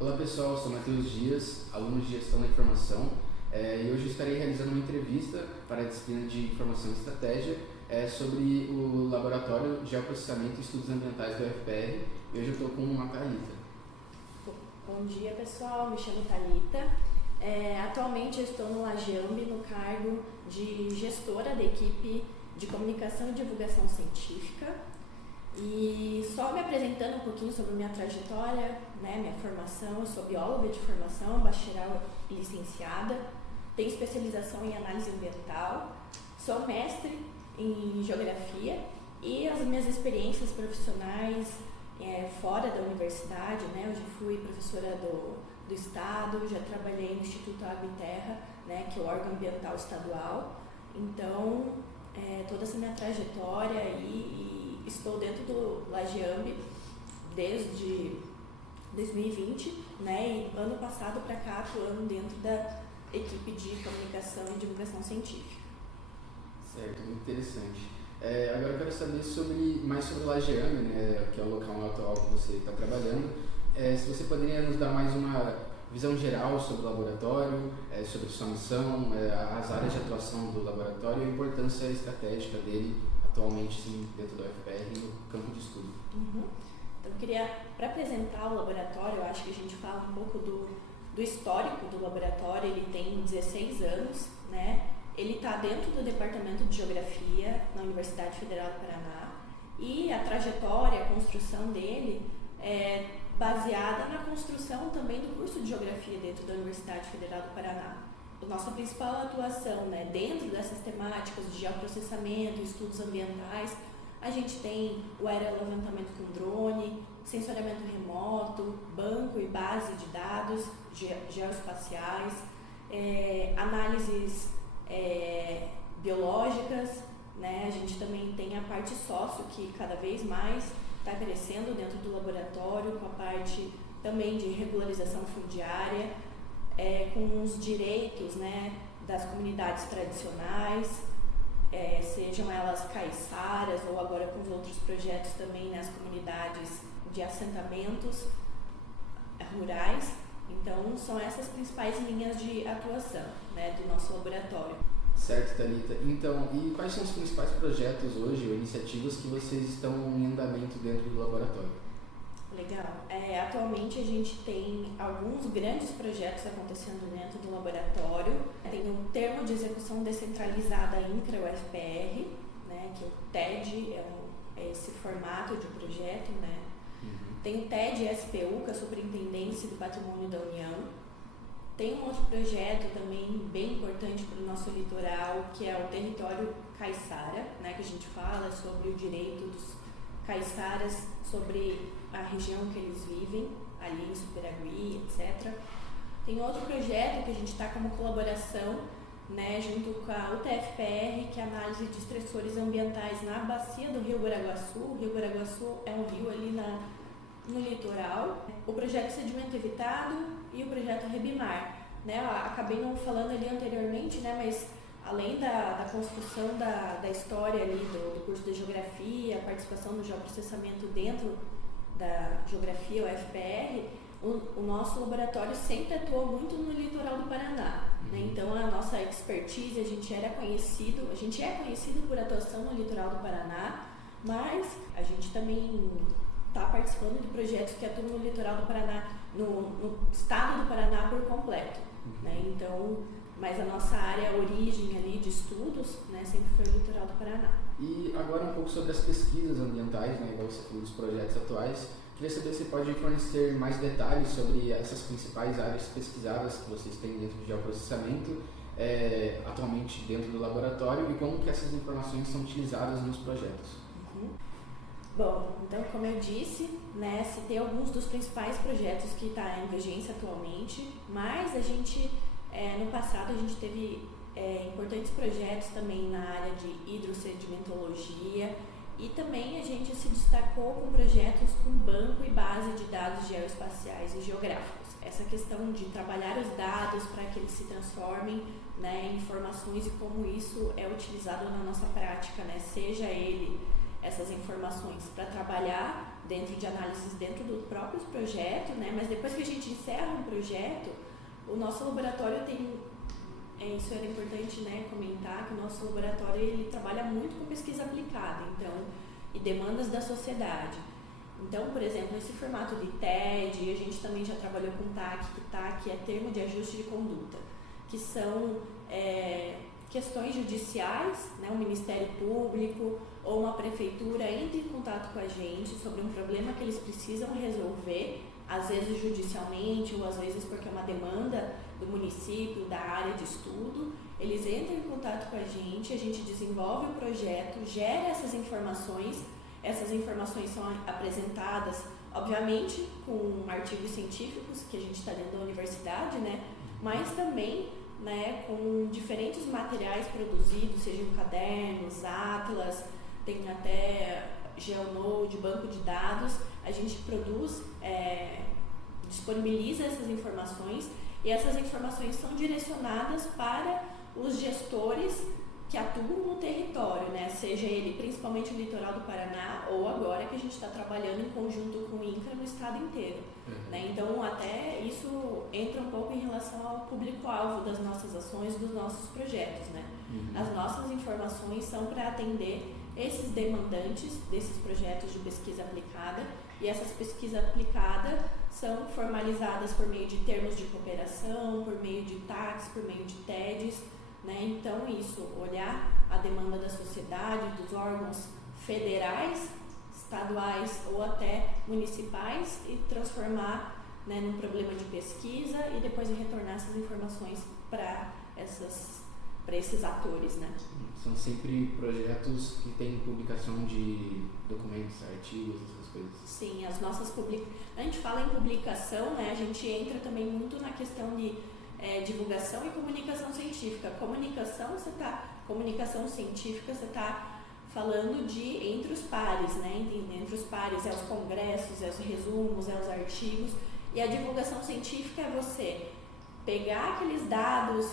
Olá pessoal, sou Matheus Dias, aluno de Gestão da Informação, e hoje estarei realizando uma entrevista para a disciplina de Informação e Estratégia sobre o Laboratório de Geoprocessamento e Estudos Ambientais do UFPR, e hoje eu estou com a Thalita. Bom dia pessoal, me chamo Thalita. Atualmente eu estou no LAGEAMB no cargo de gestora da equipe de Comunicação e Divulgação Científica. E só me apresentando um pouquinho sobre minha trajetória, minha formação, eu sou bióloga de formação, bacharel e licenciada, tenho especialização em análise ambiental, sou mestre em geografia e as minhas experiências profissionais fora da universidade, eu já fui professora do estado, já trabalhei no Instituto Água e Terra, que é o órgão ambiental estadual. Então, toda essa minha trajetória e estou dentro do LAGEAMB desde 2020, e ano passado para cá atuando dentro da equipe de comunicação e divulgação científica. Certo, muito interessante. Agora eu quero saber mais sobre o LAGEAMB, que é o local atual que você está trabalhando. Se você poderia nos dar mais uma visão geral sobre o laboratório, sobre sua missão, as áreas de atuação do laboratório e a importância estratégica dele atualmente dentro do UFPR no campo de estudo. Então, eu queria, para apresentar o laboratório, eu acho que a gente fala um pouco do histórico do laboratório. Ele tem 16 anos, Ele está dentro do Departamento de Geografia na Universidade Federal do Paraná e a trajetória, a construção dele é baseada na construção também do curso de Geografia dentro da Universidade Federal do Paraná. Nossa principal atuação, dentro dessas temáticas de geoprocessamento, estudos ambientais, a gente tem o aerolevantamento com drone, sensoriamento remoto, banco e base de dados geoespaciais, análises biológicas, A gente também tem a parte sócio, que cada vez mais está crescendo dentro do laboratório, com a parte também de regularização fundiária, com os direitos, das comunidades tradicionais, sejam elas caiçaras ou agora com os outros projetos também nas comunidades de assentamentos rurais. Então, são essas principais linhas de atuação do nosso laboratório. Certo, Thalita. Então, e quais são os principais projetos hoje ou iniciativas que vocês estão em andamento dentro do laboratório? Legal. Atualmente a gente tem alguns grandes projetos acontecendo dentro do laboratório. Tem um termo de execução descentralizada intra-UFPR, que o TED é esse formato de projeto, Tem o TED-SPU, que é a Superintendência do Patrimônio da União. Tem um outro projeto também bem importante para o nosso litoral, que é o Território Caiçara, que a gente fala sobre o direito dos caiçaras sobre a região que eles vivem, ali em Superagui, etc. Tem outro projeto que a gente está como colaboração, junto com a UTFPR, que é a análise de estressores ambientais na bacia do Rio Guaraguaçu. O Rio Guaraguaçu é um rio ali no litoral. O projeto Sedimento Evitado e o projeto Rebimar. Eu acabei não falando ali anteriormente, mas além da construção da história ali do curso de Geografia, a participação no geoprocessamento dentro da Geografia UFPR, o nosso laboratório sempre atuou muito no litoral do Paraná. Então, a nossa expertise, a gente é conhecido por atuação no litoral do Paraná, mas a gente também está participando de projetos que atuam no litoral do Paraná, no estado do Paraná por completo. Então, mas a nossa área, a origem ali de estudos, sempre foi o litoral do Paraná. E agora um pouco sobre as pesquisas ambientais, igual você falou dos projetos atuais. Queria saber se você pode fornecer mais detalhes sobre essas principais áreas pesquisadas que vocês têm dentro do geoprocessamento, atualmente dentro do laboratório, e como que essas informações são utilizadas nos projetos. Bom, então, como eu disse, citei alguns dos principais projetos que estão em vigência atualmente, mas a gente, no passado, a gente teve importantes projetos também na área de hidrossedimentologia, e também a gente se destacou com projetos com banco e base de dados geoespaciais e geográficos. Essa questão de trabalhar os dados para que eles se transformem em informações e como isso é utilizado na nossa prática, seja ele essas informações para trabalhar dentro de análises dentro do próprio projeto, né? Mas depois que a gente encerra um projeto, o nosso laboratório tem, isso era importante, né, comentar, que o nosso laboratório ele trabalha muito com pesquisa aplicada, então, e demandas da sociedade. Então, por exemplo, esse formato de TED, a gente também já trabalhou com TAC, que TAC é termo de ajuste de conduta, que são questões judiciais, né, o Ministério Público ou uma prefeitura entra em contato com a gente sobre um problema que eles precisam resolver, às vezes judicialmente ou às vezes porque é uma demanda do município, da área de estudo. Eles entram em contato com a gente desenvolve o projeto, gera essas informações são apresentadas, obviamente, com artigos científicos que a gente está dentro da universidade, né, mas também, né, com diferentes materiais produzidos, sejam cadernos, atlas, tem até Geonode, banco de dados, a gente produz, disponibiliza essas informações e essas informações são direcionadas para os gestores que atuam no território, né? Seja ele principalmente o litoral do Paraná ou agora que a gente está trabalhando em conjunto com o INCRA no estado inteiro. Né? Então até isso entra um pouco em relação ao público-alvo das nossas ações, dos nossos projetos. Né? As nossas informações são para atender esses demandantes desses projetos de pesquisa aplicada e essas pesquisas aplicadas são formalizadas por meio de termos de cooperação, por meio de TACs, por meio de TEDs. Né? Então isso, olhar a demanda da sociedade, dos órgãos federais, estaduais ou até municipais e transformar, né, num problema de pesquisa e depois retornar essas informações para esses atores. Né? São sempre projetos que têm publicação de documentos, artigos, essas coisas. Sim, as nossas a gente fala em publicação, né, a gente entra também muito na questão de divulgação e comunicação científica. Comunicação científica, você está falando de entre os pares, né? Entre os pares os congressos, os resumos, os artigos. E a divulgação científica é você pegar aqueles dados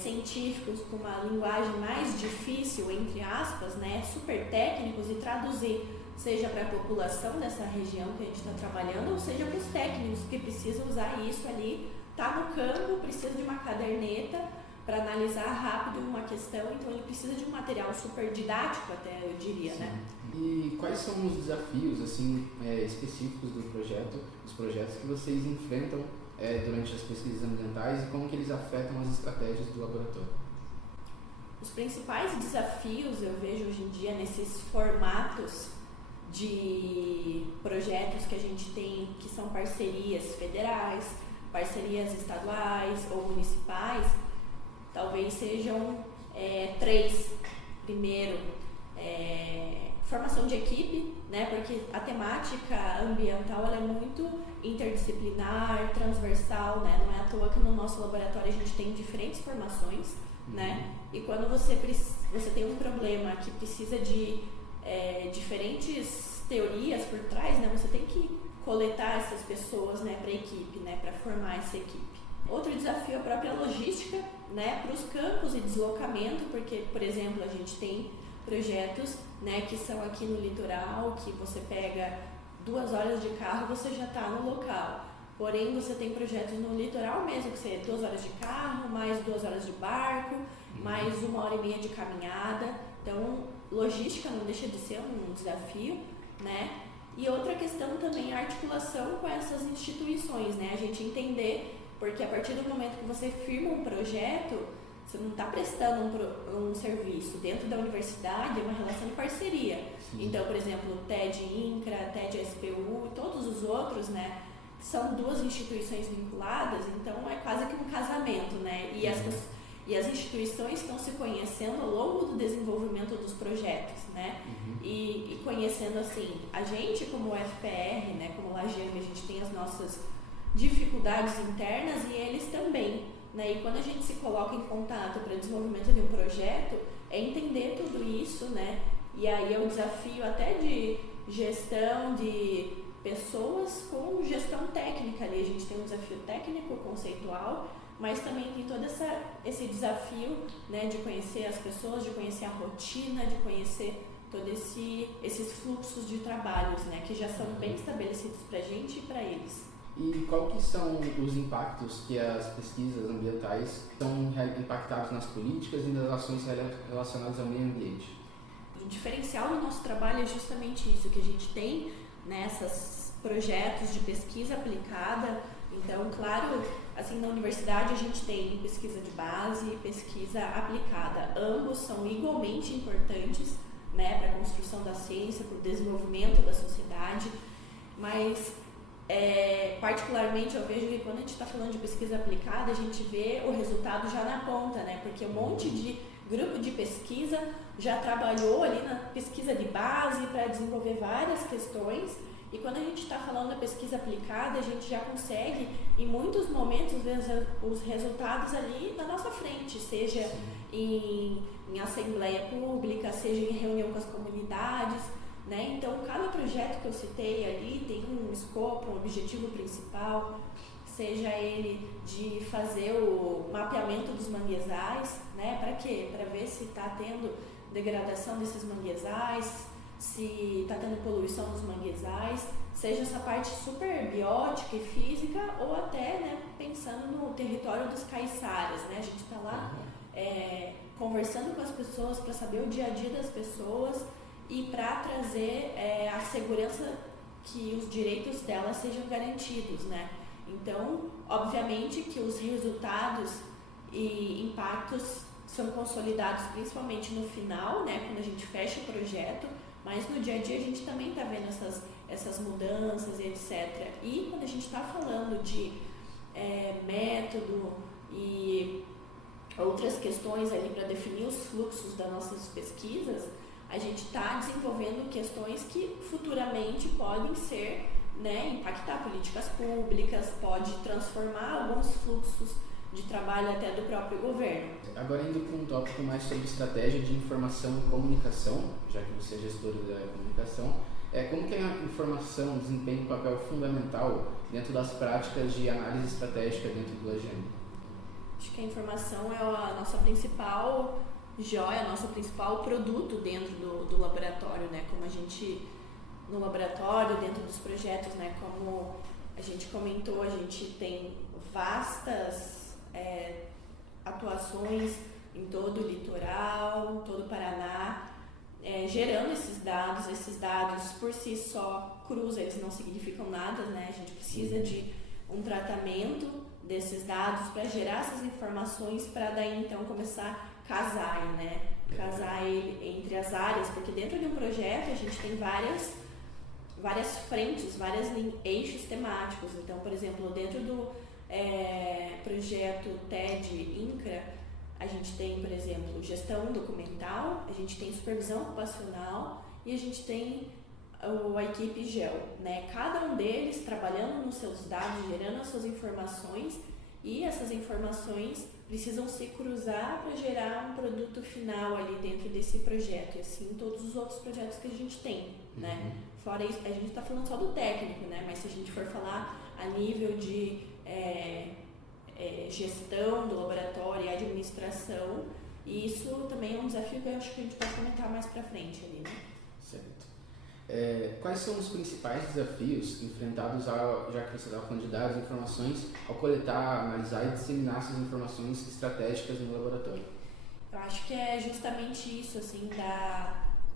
científicos com uma linguagem mais difícil, entre aspas, né? Super técnicos e traduzir, seja para a população dessa região que a gente está trabalhando, ou seja para os técnicos que precisam usar isso ali. Está no campo, precisa de uma caderneta para analisar rápido uma questão, então ele precisa de um material super didático, até eu diria, Sim. Né? E quais são os desafios assim, específicos dos projetos que vocês enfrentam durante as pesquisas ambientais e como que eles afetam as estratégias do laboratório? Os principais desafios eu vejo hoje em dia nesses formatos de projetos que a gente tem, que são parcerias federais, parcerias estaduais ou municipais, talvez sejam 3. Primeiro, formação de equipe, né? Porque a temática ambiental ela é muito interdisciplinar, transversal, né? Não é à toa que no nosso laboratório a gente tem diferentes formações, né? E quando você tem um problema que precisa de diferentes teorias por trás, né? Você tem que coletar essas pessoas, né, para a equipe, né, para formar essa equipe. Outro desafio é a própria logística, né, para os campos e deslocamento, porque, por exemplo, a gente tem projetos, né, que são aqui no litoral, que você pega 2 horas de carro, você já está no local. Porém, você tem projetos no litoral mesmo, que é 2 horas de carro, mais 2 horas de barco, mais 1h30 de caminhada. Então, logística não deixa de ser um desafio, né? E outra questão também é a articulação com essas instituições, né? A gente entender, porque a partir do momento que você firma um projeto, você não está prestando um serviço. Dentro da universidade é uma relação de parceria. Sim. Então, por exemplo, o TED INCRA, TED SPU e todos os outros, né? São 2 instituições vinculadas, então é quase que um casamento, né? E as instituições estão se conhecendo ao longo do desenvolvimento dos projetos, né? E conhecendo, assim, a gente como UFPR, né, como LAGEAME, a gente tem as nossas dificuldades internas e eles também, né? E quando a gente se coloca em contato para o desenvolvimento de um projeto, é entender tudo isso, né? E aí é o desafio até de gestão de pessoas com gestão técnica ali. A gente tem um desafio técnico, conceitual, mas também tem todo esse desafio, né, de conhecer as pessoas, de conhecer a rotina, de conhecer esses fluxos de trabalhos, né, que já são bem estabelecidos para a gente e para eles. E qual que são os impactos que as pesquisas ambientais são impactados nas políticas e nas ações relacionadas ao meio ambiente? O diferencial do nosso trabalho é justamente isso, que a gente tem nesses projetos de pesquisa aplicada. Então, claro, assim, na universidade a gente tem pesquisa de base e pesquisa aplicada. Ambos são igualmente importantes, né, para a construção da ciência, para o desenvolvimento da sociedade, mas particularmente eu vejo que quando a gente está falando de pesquisa aplicada, a gente vê o resultado já na ponta, né, porque um monte de grupo de pesquisa já trabalhou ali na pesquisa de base para desenvolver várias questões, e quando a gente está falando da pesquisa aplicada, a gente já consegue, em muitos momentos, ver os resultados ali na nossa frente, seja em assembleia pública, seja em reunião com as comunidades, né? Então, cada projeto que eu citei ali tem um escopo, um objetivo principal, seja ele de fazer o mapeamento dos manguezais, né? Para quê? Para ver se está tendo degradação desses manguezais, se está tendo poluição dos manguezais, seja essa parte super biótica e física, ou até, né, pensando no território dos caiçaras, né? A gente está lá conversando com as pessoas para saber o dia a dia das pessoas e para trazer a segurança que os direitos delas sejam garantidos, né? Então, obviamente que os resultados e impactos são consolidados principalmente no final, né, quando a gente fecha o projeto, mas no dia a dia a gente também está vendo essas mudanças, etc. E quando a gente está falando de método e outras questões ali para definir os fluxos das nossas pesquisas, a gente está desenvolvendo questões que futuramente podem ser, né, impactar políticas públicas, pode transformar alguns fluxos de trabalho até do próprio governo. Agora indo para um tópico mais sobre estratégia de informação e comunicação, já que você é gestora da comunicação, como que a informação desempenha um papel fundamental dentro das práticas de análise estratégica dentro do LAGEAME? Acho que a informação é a nossa principal joia, nosso principal produto dentro do laboratório, né? Como a gente, no laboratório, dentro dos projetos, né? Como a gente comentou, a gente tem vastas atuações em todo o litoral, todo o Paraná, gerando esses dados por si só crus, eles não significam nada, né? A gente precisa de um tratamento desses dados para gerar essas informações, para daí então começar a casar, né? Casar ele entre as áreas, porque dentro de um projeto a gente tem várias frentes, vários eixos temáticos. Então, por exemplo, dentro do projeto TED-INCRA, a gente tem, por exemplo, gestão documental, a gente tem supervisão ocupacional e a gente tem a equipe GEL, né? Cada um deles trabalhando nos seus dados, gerando as suas informações, e essas informações precisam se cruzar para gerar um produto final ali dentro desse projeto, e assim todos os outros projetos que a gente tem, né? Fora isso, a gente está falando só do técnico, né? Mas se a gente for falar a nível de gestão do laboratório e administração, isso também é um desafio que eu acho que a gente pode comentar mais para frente ali, né? Certo. Quais são os principais desafios enfrentados, já que você está falando de dados e informações, ao coletar, analisar e disseminar essas informações estratégicas no laboratório? Eu acho que é justamente isso, assim,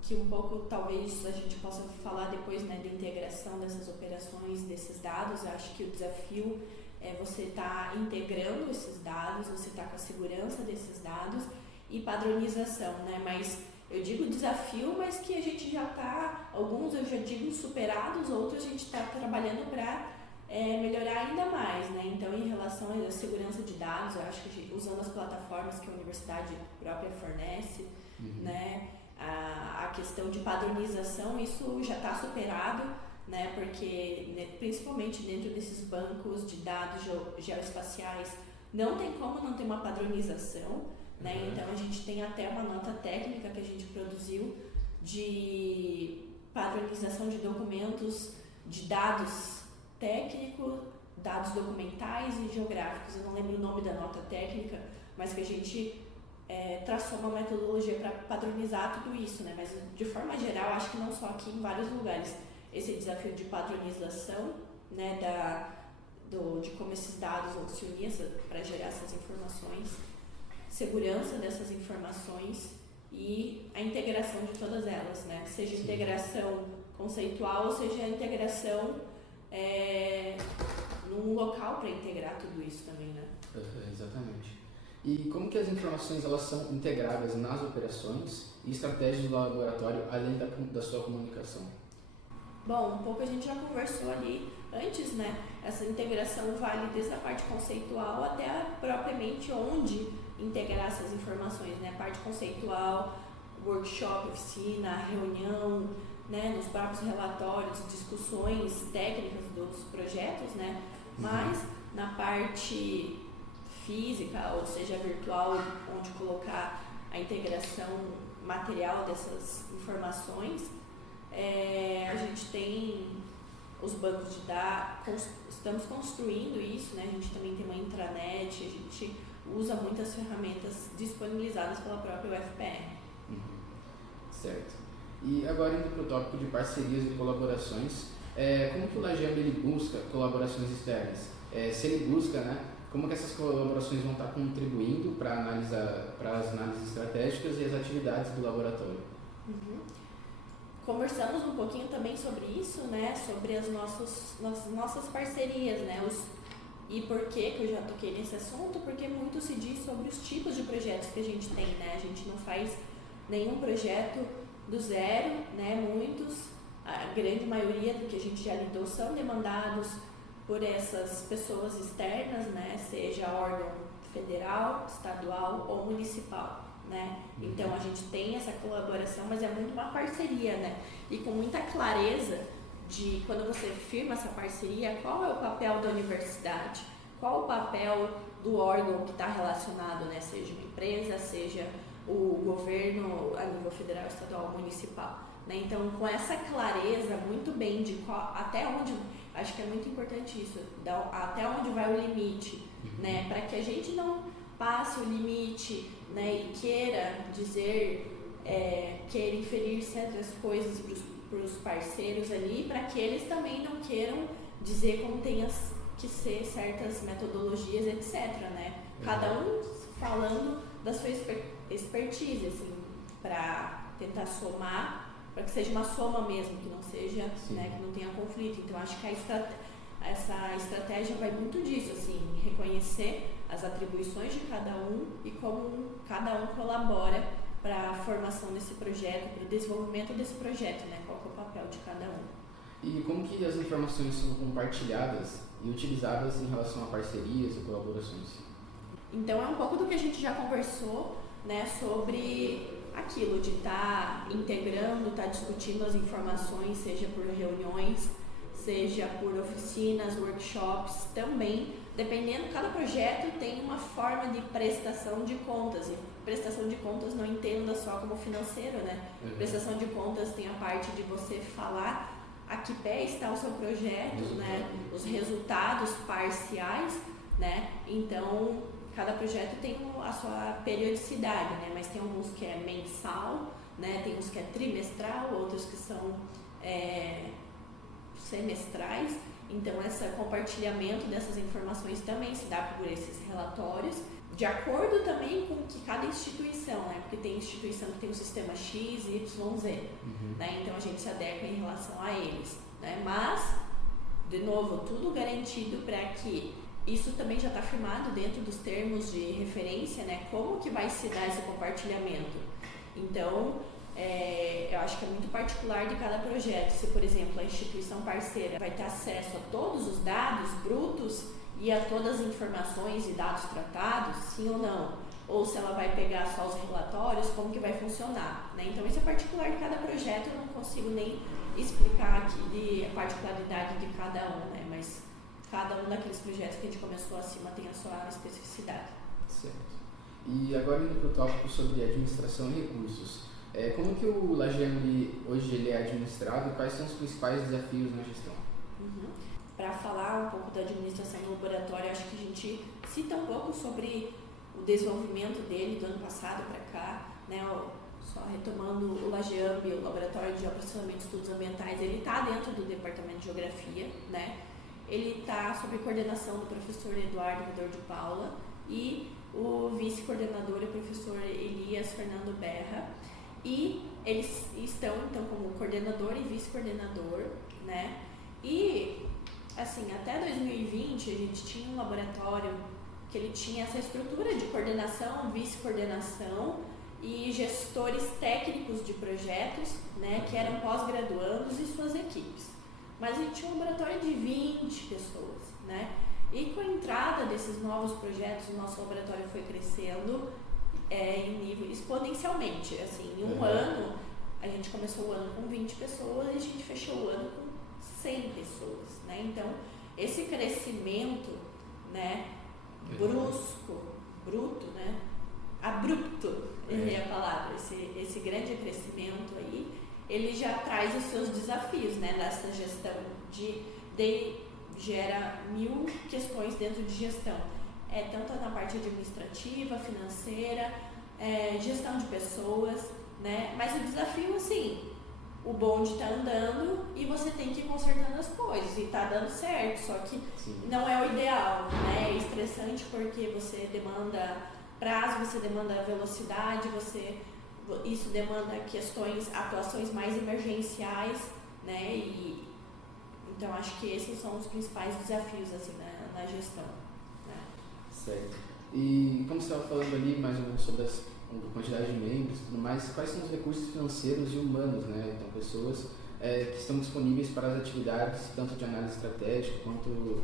que um pouco talvez a gente possa falar depois, né, da integração dessas operações, desses dados. Eu acho que o desafio é você estar integrando esses dados, você estar com a segurança desses dados e padronização, né? Mas eu digo desafio, mas que a gente já está, alguns eu já digo superados, outros a gente está trabalhando para melhorar ainda mais, né? Então, em relação à segurança de dados, eu acho que usando as plataformas que a universidade própria fornece, né? A questão de padronização, isso já está superado, né? Porque, né, principalmente dentro desses bancos de dados geoespaciais, não tem como não ter uma padronização, né? Então a gente tem até uma nota técnica que a gente produziu de padronização de documentos, de dados técnicos, dados documentais e geográficos. Eu não lembro o nome da nota técnica, mas que a gente traçou uma metodologia para padronizar tudo isso, né? Mas de forma geral, acho que não só aqui, em vários lugares, esse desafio de padronização, né, de como esses dados vão se unir para gerar essas informações, segurança dessas informações e a integração de todas elas, né? Seja integração conceitual ou seja a integração num local para integrar tudo isso também, né? Exatamente. E como que as informações elas são integradas nas operações e estratégias do laboratório além da sua comunicação? Bom, um pouco a gente já conversou ali antes, né? Essa integração vale desde a parte conceitual até propriamente onde integrar essas informações, né? A parte conceitual, workshop, oficina, reunião, né? Nos próprios relatórios, discussões técnicas dos projetos, né? Mas na parte física, ou seja, virtual, onde colocar a integração material dessas informações, a gente tem os bancos de dados, estamos construindo isso, né? A gente também tem uma intranet, a gente usa muitas ferramentas disponibilizadas pela própria UFPR. Certo. E agora indo para o tópico de parcerias e colaborações, como que o LajeAmb ele busca colaborações externas? Se ele busca, né? Como que essas colaborações vão estar contribuindo para as análises estratégicas e as atividades do laboratório? Conversamos um pouquinho também sobre isso, né? Sobre as nossas parcerias, né? E por que eu já toquei nesse assunto? Porque muito se diz sobre os tipos de projetos que a gente tem, né? A gente não faz nenhum projeto do zero, né? Muitos, a grande maioria do que a gente já lidou são demandados por essas pessoas externas, né? Seja órgão federal, estadual ou municipal, né? Então a gente tem essa colaboração, mas é muito uma parceria, né? E com muita clareza de quando você firma essa parceria, qual é o papel da universidade, qual o papel do órgão que está relacionado, né? Seja uma empresa, seja o governo a nível federal, estadual, municipal, né? Então com essa clareza muito bem de até onde, acho que é muito importante isso, até onde vai o limite, né? Para que a gente não passe o limite, né? E queira dizer, queira inferir certas coisas para os parceiros ali, para que eles também não queiram dizer como tem que ser certas metodologias, etc, né? Cada um falando da sua expertise, assim, para tentar somar, para que seja uma soma mesmo, que não seja, né, que não tenha conflito. Então acho que essa estratégia vai muito disso, assim, reconhecer as atribuições de cada um e como cada um colabora para a formação desse projeto, para o desenvolvimento desse projeto, né, qual que é o papel de cada um. E como que as informações são compartilhadas e utilizadas em relação a parcerias e colaborações? Então é um pouco do que a gente já conversou, né, sobre aquilo de estar integrando, estar discutindo as informações, seja por reuniões, seja por oficinas, workshops, também, dependendo, cada projeto tem uma forma de prestação de contas, e prestação de contas não entenda só como financeiro, né? Prestação de contas tem a parte de você falar a que pé está o seu projeto, né? Os resultados parciais, né? Então, cada projeto tem a sua periodicidade, né? Mas tem alguns que é mensal, né? Tem uns que é trimestral, outros que são semestrais. Então, esse compartilhamento dessas informações também se dá por esses relatórios, de acordo também com que cada instituição, né? Porque tem instituição que tem o sistema X, Y, Z, né? Então a gente se adequa em relação a eles, né? Mas, de novo, tudo garantido para que isso também já está firmado dentro dos termos de referência, né? Como que vai se dar esse compartilhamento? Então, eu acho que é muito particular de cada projeto. Se, por exemplo, a instituição parceira vai ter acesso a todos os dados brutos e a todas as informações e dados tratados, sim ou não? Ou se ela vai pegar só os relatórios, como que vai funcionar, né? Então, isso é particular de cada projeto, eu não consigo nem explicar aqui a particularidade de cada um, né? Mas cada um daqueles projetos que a gente começou acima tem a sua especificidade. Certo. E agora indo para o tópico sobre administração e recursos. Como que o LajeAmb hoje ele é administrado e quais são os principais desafios na gestão? Para falar um pouco da administração do laboratório, acho que a gente cita um pouco sobre o desenvolvimento dele do ano passado para cá, né? Só retomando o LAGEAMB, o Laboratório de Geoprocessamento e Estudos Ambientais, ele está dentro do Departamento de Geografia, né? Ele está sob coordenação do professor Eduardo Vidor de Paula e o vice-coordenador é o professor Elias Fernando Berra, e eles estão então como coordenador e vice-coordenador, né? E assim, até 2020 a gente tinha um laboratório que ele tinha essa estrutura de coordenação, vice-coordenação e gestores técnicos de projetos, né, que eram pós-graduandos e suas equipes. Mas a gente tinha um laboratório de 20 pessoas, né? E com a entrada desses novos projetos, o nosso laboratório foi crescendo em nível exponencialmente. Assim, em um ano, a gente começou o ano com 20 pessoas e a gente fechou o ano com 100 pessoas, né? Então, esse crescimento, né, bruto, né, abrupto, é a palavra, esse grande crescimento aí, ele já traz os seus desafios, né, nessa gestão gera 1000 questões dentro de gestão, tanto na parte administrativa, financeira, gestão de pessoas, né, mas o desafio, assim, o bonde está andando e você tem que ir consertando as coisas e está dando certo, só que não é o ideal, né, é estressante porque você demanda prazo, você demanda velocidade, isso demanda atuações mais emergenciais, né, e então acho que esses são os principais desafios assim na gestão, né? Certo. E como você estava falando ali mais ou menos sobre a quantidade de membros e tudo mais, quais são os recursos financeiros e humanos, né? Então, pessoas que estão disponíveis para as atividades, tanto de análise estratégica quanto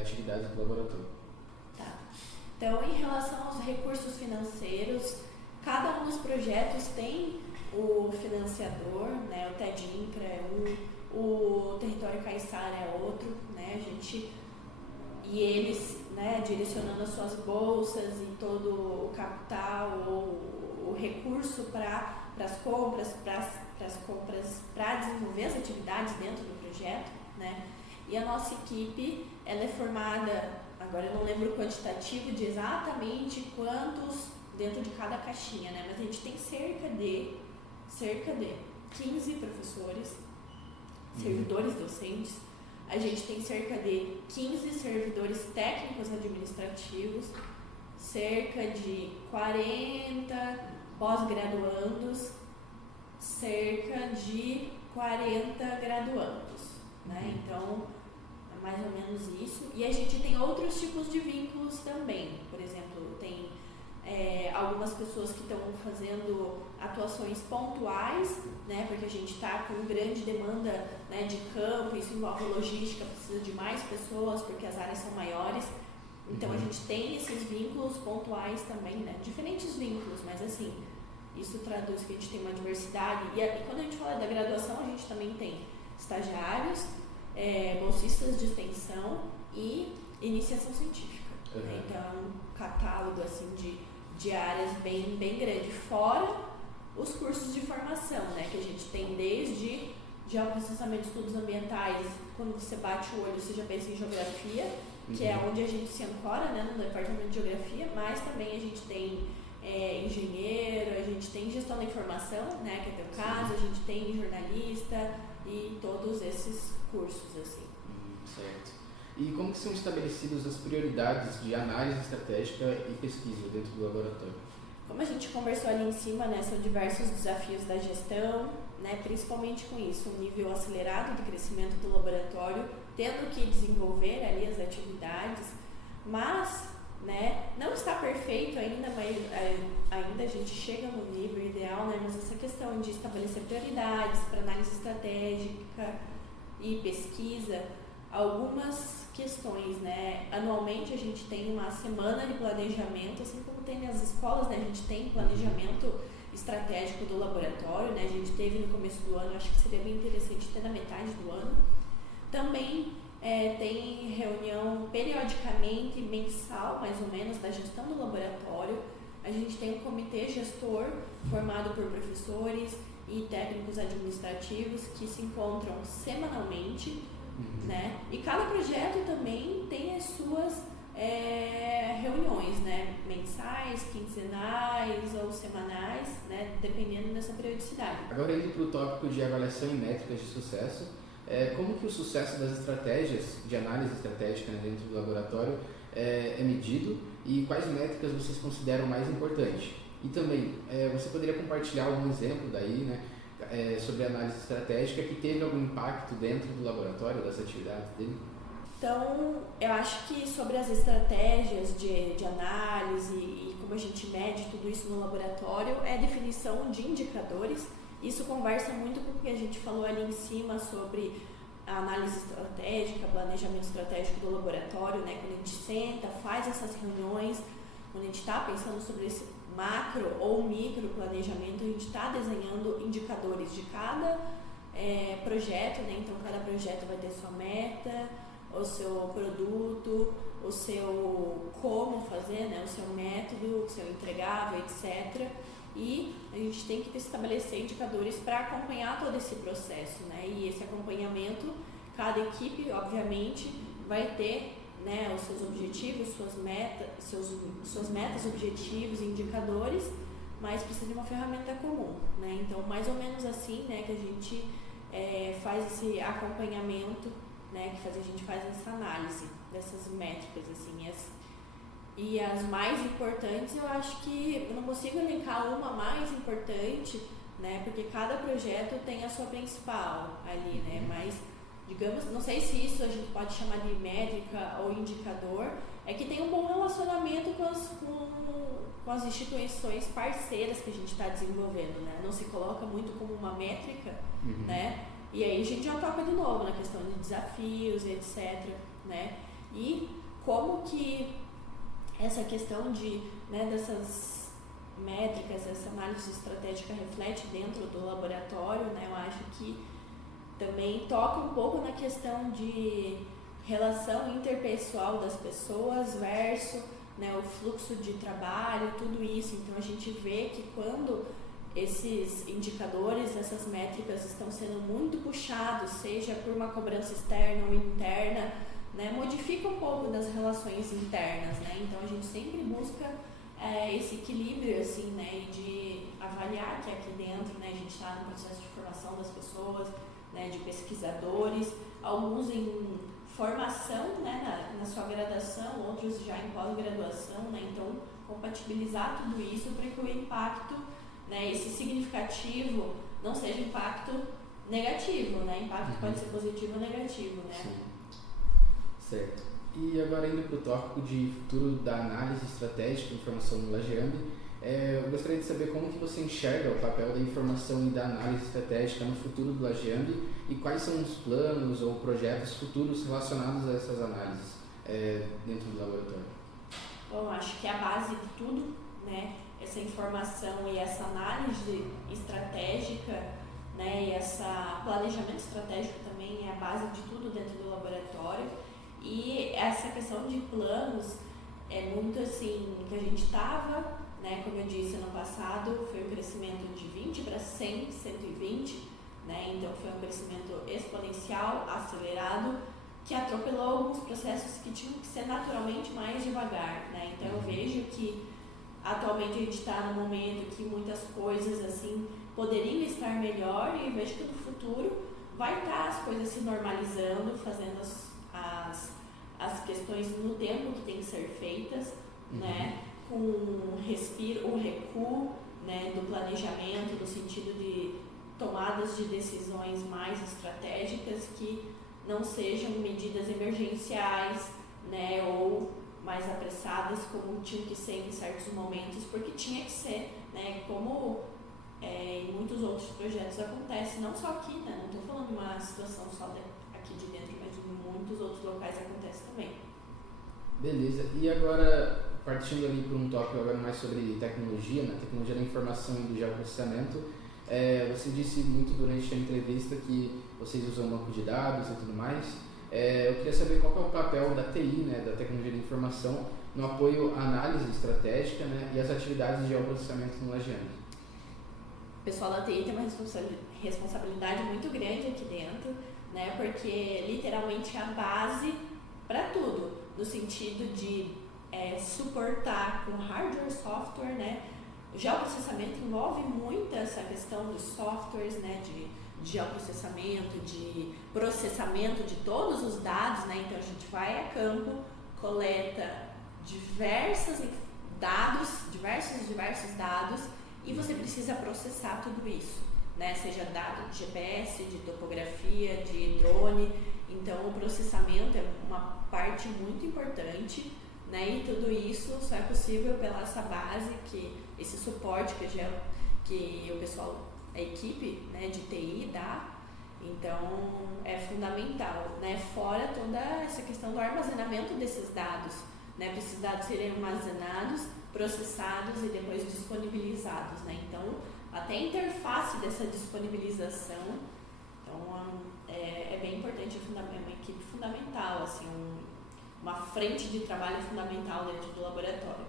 atividades do laboratório. Tá. Então, em relação aos recursos financeiros, cada um dos projetos tem o financiador, né? O TED Infra é o Território Caiçara é outro, né? E eles, né, direcionando as suas bolsas e todo o capital ou o recurso para as compras, para desenvolver as atividades dentro do projeto, né? E a nossa equipe, ela é formada, agora eu não lembro o quantitativo de exatamente quantos dentro de cada caixinha, né? Mas a gente tem cerca de 15 professores, servidores docentes. A gente tem cerca de 15 servidores técnicos administrativos, cerca de 40 pós-graduandos, cerca de 40 graduandos, né? Então, é mais ou menos isso. E a gente tem outros tipos de vínculos também. Por exemplo, tem algumas pessoas que estão fazendo atuações pontuais, né, porque a gente está com grande demanda, né, de campo, isso envolve logística, precisa de mais pessoas porque as áreas são maiores, então a gente tem esses vínculos pontuais também, né, diferentes vínculos, mas assim, isso traduz que a gente tem uma diversidade, e quando a gente fala da graduação, a gente também tem estagiários, bolsistas de extensão e iniciação científica, né? Então é um catálogo assim de áreas bem grande, fora os cursos de formação, né, que a gente tem desde geoprocessamento de estudos ambientais, quando você bate o olho você já pensa em geografia, que é onde a gente se ancora, né, no departamento de geografia, mas também a gente tem engenheiro, a gente tem gestão da informação, né, que é o teu caso, a gente tem jornalista e todos esses cursos, assim. Certo. E como que são estabelecidas as prioridades de análise estratégica e pesquisa dentro do laboratório? Como a gente conversou ali em cima, né, são diversos desafios da gestão, né, principalmente com isso, um nível acelerado de crescimento do laboratório, tendo que desenvolver ali as atividades, mas, né, não está perfeito ainda, mas ainda a gente chega no nível ideal, né, mas essa questão de estabelecer prioridades para análise estratégica e pesquisa, algumas questões, né? Anualmente a gente tem uma semana de planejamento, assim como tem nas escolas, né? A gente tem planejamento estratégico do laboratório, né? A gente teve no começo do ano, acho que seria bem interessante ter na metade do ano. Também tem reunião periodicamente, mensal, mais ou menos, da gestão do laboratório. A gente tem um comitê gestor formado por professores e técnicos administrativos que se encontram semanalmente, né? E cada projeto também tem as suas reuniões, né? Mensais, dependendo dessa periodicidade. Agora indo para o tópico de avaliação e métricas de sucesso, como que o sucesso das estratégias de análise estratégica, né, dentro do laboratório é medido e quais métricas vocês consideram mais importantes? E também, você poderia compartilhar algum exemplo daí, né, sobre análise estratégica que teve algum impacto dentro do laboratório, das atividades dele? Então, eu acho que sobre as estratégias de análise e como a gente mede tudo isso no laboratório, é a definição de indicadores. Isso conversa muito com o que a gente falou ali em cima sobre a análise estratégica, planejamento estratégico do laboratório, né? Quando a gente senta, faz essas reuniões, quando a gente está pensando sobre esse macro ou micro planejamento, a gente está desenhando indicadores de cada projeto, né? Então, cada projeto vai ter sua meta, o seu produto, o seu como fazer, né? O seu método, o seu entregável, etc. E a gente tem que estabelecer indicadores para acompanhar todo esse processo, né? E esse acompanhamento, cada equipe, obviamente, vai ter, né, os seus objetivos, suas metas, objetivos e indicadores, mas precisa de uma ferramenta comum, né? Então, mais ou menos assim, né, que a gente faz esse acompanhamento, né, que a gente faz essa análise dessas métricas, assim, e as mais importantes, eu acho que eu não consigo elencar uma mais importante, né, porque cada projeto tem a sua principal ali, né, mas, digamos, não sei se isso a gente pode chamar de métrica ou indicador, é que tem um bom relacionamento com as instituições parceiras que a gente está desenvolvendo, né, não se coloca muito como uma métrica, né, e aí a gente já toca de novo na questão de desafios, etc, né, e como que essa questão dessas métricas, essa análise estratégica reflete dentro do laboratório, né? Eu acho que também toca um pouco na questão de relação interpessoal das pessoas versus, né, o fluxo de trabalho, tudo isso. Então, a gente vê que quando esses indicadores, essas métricas estão sendo muito puxados, seja por uma cobrança externa ou interna, né, modifica um pouco das relações internas, né? Então a gente sempre busca esse equilíbrio, assim, né, de avaliar que aqui dentro, né, a gente está no processo de formação das pessoas, né, de pesquisadores, alguns em formação, né, na sua graduação, outros já em pós-graduação, né? Então compatibilizar tudo isso para que o impacto, né, esse significativo não seja impacto negativo, né? Impacto pode ser positivo ou negativo, né? Sim. Certo. E agora indo para o tópico de futuro da análise estratégica e informação no LajeAmb, eu gostaria de saber como que você enxerga o papel da informação e da análise estratégica no futuro do LajeAmb e quais são os planos ou projetos futuros relacionados a essas análises dentro do laboratório. Bom, acho que a base de tudo, né, essa informação e essa análise estratégica, né, e esse planejamento estratégico também é a base de tudo dentro do laboratório. E essa questão de planos é muito assim, que a gente estava, né, como eu disse, ano passado foi um crescimento de 20 para 100, 120, né, então foi um crescimento exponencial, acelerado, que atropelou alguns processos que tinham que ser naturalmente mais devagar, né, então eu vejo que atualmente a gente está num momento que muitas coisas assim poderiam estar melhor e eu vejo que no futuro vai estar as coisas se normalizando, fazendo as questões no tempo que tem que ser feitas, né, com o recuo, né, do planejamento, no sentido de tomadas de decisões mais estratégicas que não sejam medidas emergenciais, né, ou mais apressadas como tinham que ser em certos momentos, porque tinha que ser, né, como em muitos outros projetos acontece, não só aqui, né, não estou falando de uma situação só aqui de dentro, mas em muitos outros locais acontece também. Beleza, e agora partindo ali para um tópico agora mais sobre tecnologia, né, tecnologia da informação e do geoprocessamento, você disse muito durante a entrevista que vocês usam banco de dados e tudo mais. Eu queria saber qual é o papel da TI, né, da tecnologia da informação, no apoio à análise estratégica, né, e às atividades de geoprocessamento no LajeAmb. O pessoal da TI tem uma responsabilidade muito grande aqui dentro, né, porque literalmente é a base para tudo, no sentido de suportar com hardware, software, né, o geoprocessamento envolve muito essa questão dos softwares, né, de geoprocessamento, de processamento de todos os dados, né? Então a gente vai a campo, coleta diversos dados e você precisa processar tudo isso, né? Seja dado de GPS, de topografia, de drone. Então o processamento é uma parte muito importante, né? E tudo isso só é possível pela essa base, esse suporte que o pessoal, a equipe, né, de TI dá. Então é fundamental, né? Fora toda essa questão do armazenamento desses dados, né? Para esses dados serem armazenados, processados e depois disponibilizados, né? Então até a interface dessa disponibilização, então é bem importante, é uma equipe fundamental, assim, uma frente de trabalho fundamental dentro do laboratório.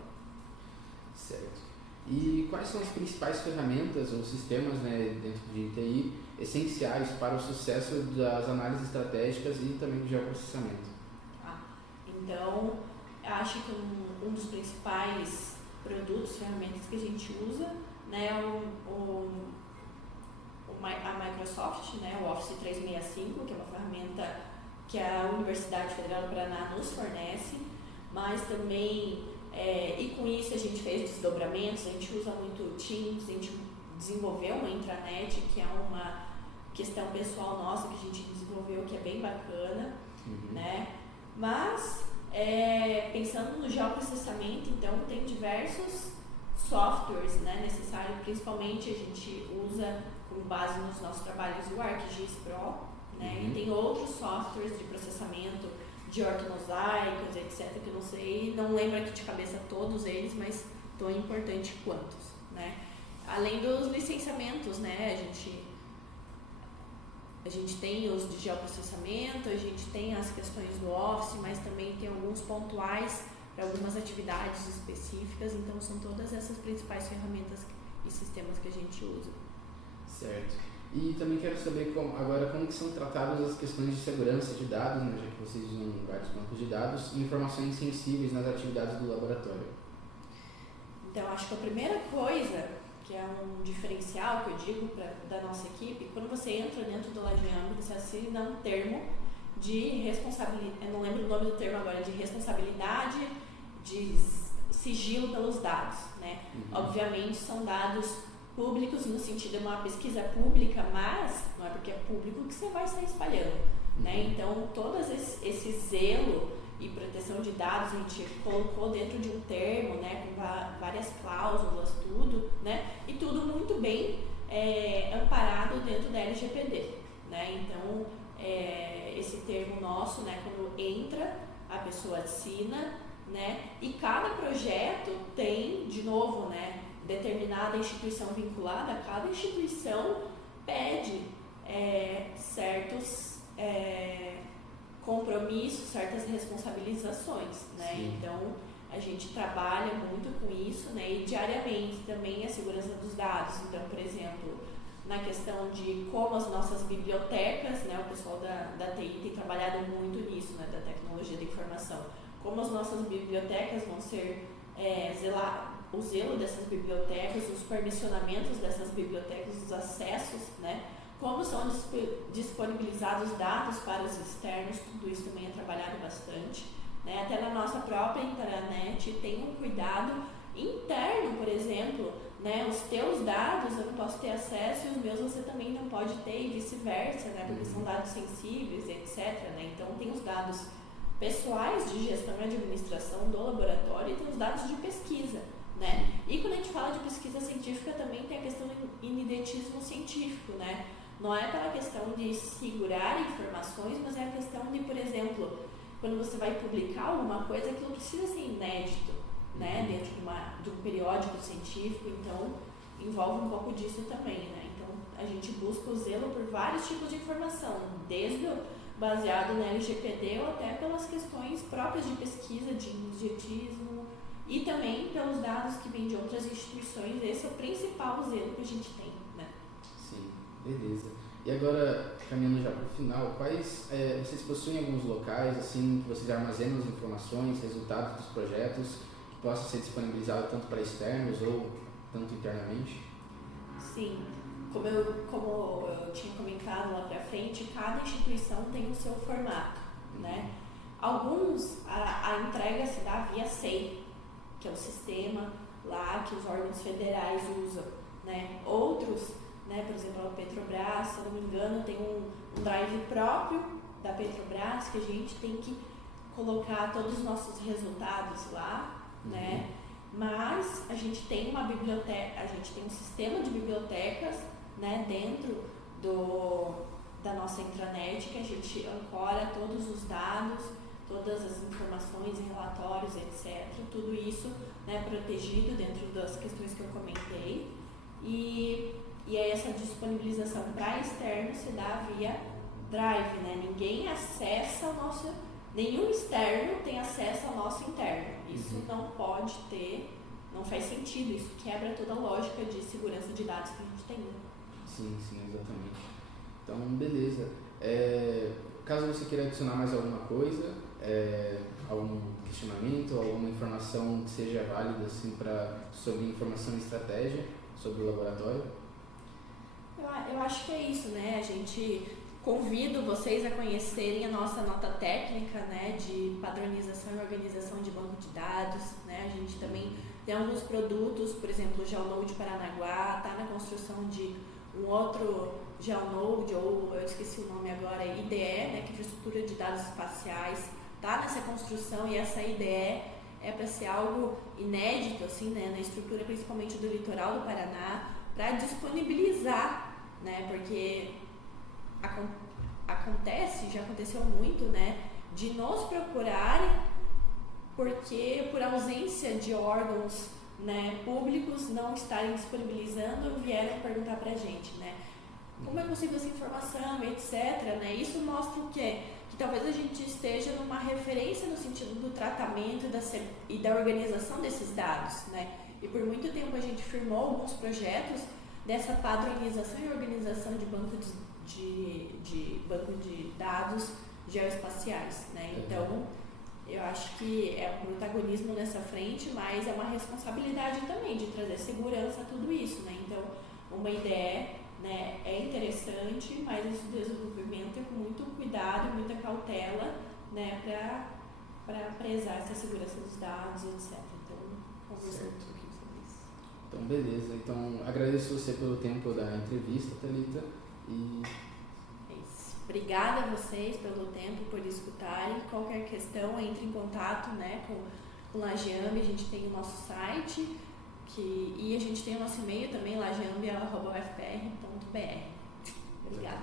Certo. E quais são as principais ferramentas ou sistemas, né, dentro de TI essenciais para o sucesso das análises estratégicas e também do geoprocessamento? Então, acho que um dos principais produtos, ferramentas que a gente usa, né, a Microsoft, né, o Office 365, que é uma ferramenta que a Universidade Federal do Paraná nos fornece, mas também, e com isso a gente fez desdobramentos, a gente usa muito o Teams, a gente desenvolveu uma intranet, que é uma questão pessoal nossa que a gente desenvolveu, que é bem bacana, né? Mas, pensando no geoprocessamento, então tem diversos softwares, né, necessários, principalmente a gente usa como base nos nossos trabalhos o ArcGIS Pro, né, e tem outros softwares de processamento de ortomosaicos, etc, que eu não lembro aqui de cabeça todos eles, mas tão importante quantos, né. Além dos licenciamentos, né, a gente tem os de geoprocessamento, a gente tem as questões do Office, mas também tem alguns pontuais para algumas atividades específicas, então são todas essas principais ferramentas e sistemas que a gente usa. Certo. E também quero saber como que são tratadas as questões de segurança de dados, né, já que vocês usam vários bancos de dados, e informações sensíveis nas atividades do laboratório. Então, acho que a primeira coisa, que é um diferencial que eu digo da nossa equipe, quando você entra dentro do Lajeambi, você assina um termo de responsabilidade, eu não lembro o nome do termo agora, de responsabilidade, de sigilo pelos dados, né? Obviamente são dados públicos no sentido de uma pesquisa pública, mas não é porque é público que você vai sair espalhando, né? Então, todo esse zelo e proteção de dados a gente colocou dentro de um termo, né, com várias cláusulas, tudo, né? E tudo muito bem amparado dentro da LGPD, né? Então, esse termo nosso, né, quando entra, a pessoa assina, né? E cada projeto tem, de novo, né, determinada instituição vinculada, cada instituição pede certos compromissos, certas responsabilizações, né? Sim. Então a gente trabalha muito com isso, né? E diariamente também a segurança dos dados. Então, por exemplo, na questão de como as nossas bibliotecas, né? O pessoal da TI tem trabalhado muito nisso, né? Da tecnologia da informação. Como as nossas bibliotecas vão ser o zelo dessas bibliotecas, os permissionamentos dessas bibliotecas, os acessos, né? Como são disponibilizados dados para os externos, tudo isso também é trabalhado bastante, né? Até na nossa própria intranet tem um cuidado interno, por exemplo, né? Os teus dados eu não posso ter acesso e os meus você também não pode ter e vice-versa, né? Porque são dados sensíveis, etc, né? Então tem os dados pessoais de gestão e administração do laboratório e tem os dados de pesquisa, né? E quando a gente fala de pesquisa científica também tem a questão do inidentismo científico, né? Não é pela questão de segurar informações, mas é a questão de, por exemplo, quando você vai publicar alguma coisa, aquilo precisa ser inédito, né? Dentro de um periódico científico, então envolve um pouco disso também, né? Então a gente busca o zelo por vários tipos de informação, desde baseado na LGPD ou até pelas questões próprias de pesquisa, de indigetismo e também pelos dados que vêm de outras instituições. Esse é o principal zelo que a gente tem, né? Sim, beleza. E agora, caminhando já para o final, vocês possuem alguns locais assim que vocês armazenam as informações, resultados dos projetos, que possam ser disponibilizados tanto para externos ou tanto internamente? Sim. Como eu tinha comentado lá para frente, cada instituição tem o seu formato, né? Alguns, a entrega se dá via SEI, que é o sistema lá que os órgãos federais usam, né? Outros, né, por exemplo, a Petrobras, se eu não me engano, tem um drive próprio da Petrobras que a gente tem que colocar todos os nossos resultados lá, né? Mas a gente tem uma biblioteca, a gente tem um sistema de bibliotecas, né, dentro da nossa intranet, que a gente ancora todos os dados, todas as informações, relatórios, etc. Tudo isso, né, protegido dentro das questões que eu comentei. E aí essa disponibilização para externo se dá via Drive, né? Ninguém acessa o nosso, nenhum externo tem acesso ao nosso interno. Isso não pode ter, não faz sentido, isso quebra toda a lógica de segurança de dados que a gente tem, né? Sim, exatamente. Então, beleza. Caso você queira adicionar mais alguma coisa, algum questionamento, alguma informação que seja válida assim, sobre informação e estratégia sobre o laboratório? Eu acho que é isso, né? A gente convido vocês a conhecerem a nossa nota técnica, né, de padronização e organização de banco de dados, né? A gente também tem alguns produtos, por exemplo, o GeoNode Paranaguá, está na construção de um outro GeoNode, ou eu esqueci o nome agora, IDE, né, que é Infraestrutura de Dados Espaciais, está nessa construção, e essa IDE é para ser algo inédito, assim, né, na estrutura principalmente do litoral do Paraná, para disponibilizar, né, porque já aconteceu muito, né, de nos procurarem porque por ausência de órgãos, né, públicos não estarem disponibilizando, vieram perguntar pra gente, né, como eu consigo essa informação, etc, né, isso mostra o quê? Que talvez a gente esteja numa referência no sentido do tratamento e da organização desses dados, né, e por muito tempo a gente firmou alguns projetos dessa padronização e organização de banco de dados geoespaciais, né, então eu acho que é um protagonismo nessa frente, mas é uma responsabilidade também de trazer segurança a tudo isso, né? Então, uma ideia, né, é interessante, mas esse desenvolvimento é com muito cuidado e muita cautela, né, para prezar essa segurança dos dados, etc. Então, conversando um pouquinho sobre isso. Então, beleza. Então, agradeço você pelo tempo da entrevista, Thalita, e... Obrigada a vocês pelo tempo, por escutarem. Qualquer questão, entre em contato, né, com Lajeambi. A gente tem o nosso site e a gente tem o nosso e-mail também, lajeambi@ufpr.br. Obrigada.